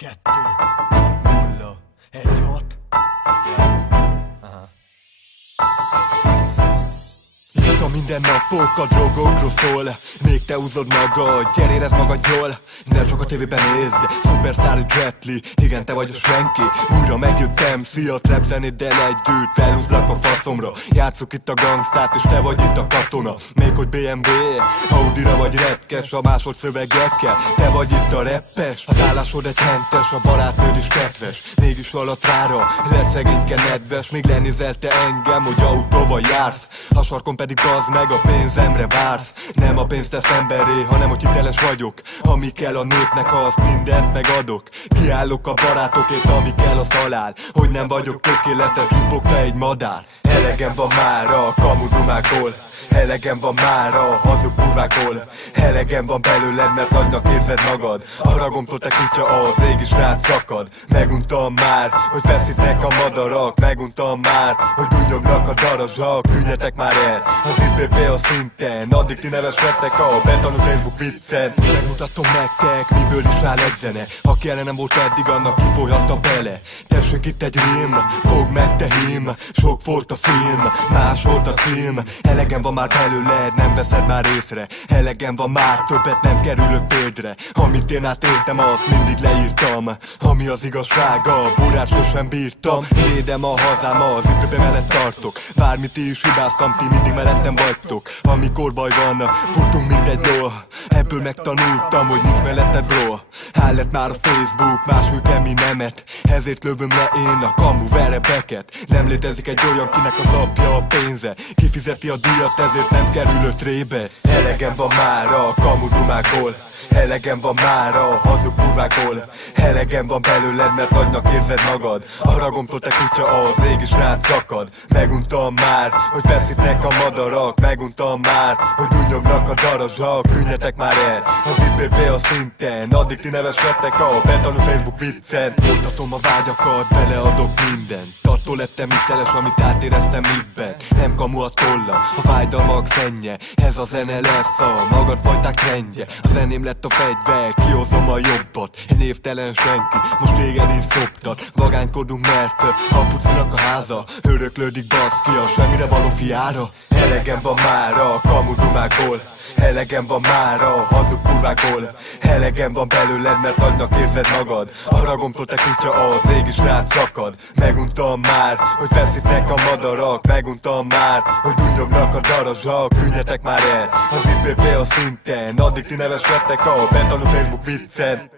2, 0, 1, 6. Itt a mindennapok a drogokról szól. Még te húzod magad, gyere érezd magad jól. Nem csak a tévében nézd, Superstar Jet Li. Igen, te vagy a senki, újra megjöttem. Szia, trap zenéddel együtt, felhúzlak a faszomra. Játszok itt a gangstát, és te vagy itt a katona. Még hogy BMW, Audira vagy retkes, a másod szövegekkel. Te vagy itt a reppes, az állásod egy hentes, a barátnőd is kedves. Mégis alatrára, lehet szegényke nedves. Még lenézel te engem, hogy autóval jársz, a sarkon pedig bazd meg a pénzemre vársz. Nem a pénzt tesz emberré, hanem hogy hiteles vagyok. Ami kell a népnek, azt mindent megadok. Kiállok a barátokért, ami kell az halál. Hogy nem vagyok tökéletes, csupogta egy madár. Elegem van már a kamudumákból, elegem van már a hazug kurvákból. Elegem van belőled, mert nagynak érzed magad. A ragomtól te kutya, az ég is rád szakad. Meguntam már, hogy feszítnek a madarak. Meguntam már, hogy dunnyognak a darazsak. Tűnjetek már el, az IPP a szinten. Addig ti neveskedtek a betanú Facebook viccen. Megmutatom nektek, miből is áll egy zene. Aki ellenem volt eddig, annak kifolyhatta bele. Tessék itt egy rím, fogd meg te hím. Sok volt a film, más volt a cím. Elegem van már belőled, nem veszed már észre. Elegem van már, többet nem kerülök példre. Amit én átéltem, azt mindig leírtam. Ami az igazsága, burát sosem bírtam. Védem a hazám, az IPP mellett tartok. Bármit is hibáztam, ti mindig mellettem vagytok. Amikor baj van, futunk mindegy jól. Ebből megtanultam, hogy nincs melletted bro. Áll lett már a Facebook, máshogy kemi nemet. Ezért lövöm le én a kamu verebeket. Nem létezik egy olyan, kinek az apja a pénze. Kifizeti a díjat, ezért nem kerül ötrébe. Elegem van már a kamudumákból, elegem van már a hazug kurvákból. Elegem van belőled, mert nagynak érzed magad. A ragomtól te kutya, az ég is rád szakad. Meguntam már, hogy feszítnek a madarak. Meguntam már, hogy dunnyognak a darazsak. Tűnjetek már el, az IPP a szinten. Addig ti neveskedtek a betanú Facebook viccen. Folytatom a vágyakat, beleadok mindent. Attól lettem hiteles, amit átéreztem ibben. Nem kamu a tollam, a fájdalmak szennye. Ez a zene lesz a magad fajták trendje. A zeném lett a fegyver, kihozom a jobbat. Egy névtelen senki, most téged is szoptat. Vagánykodunk, mert a pucinak a háza öröklődik baszki a semmire való fiára. Elegem van már a kamudumákból, elegem van már a hazug kurvákból. Elegem van belőled, mert nagynak érzed magad. A ragomtól te kutya, az ég is rád szakad. Meguntam már, hogy feszítnek a madarak. Meguntam már, hogy dunnyognak a darazsak. Tűnjetek már el, az IPP a szinten. Addig ti neveskedtek a betanú Facebook viccen.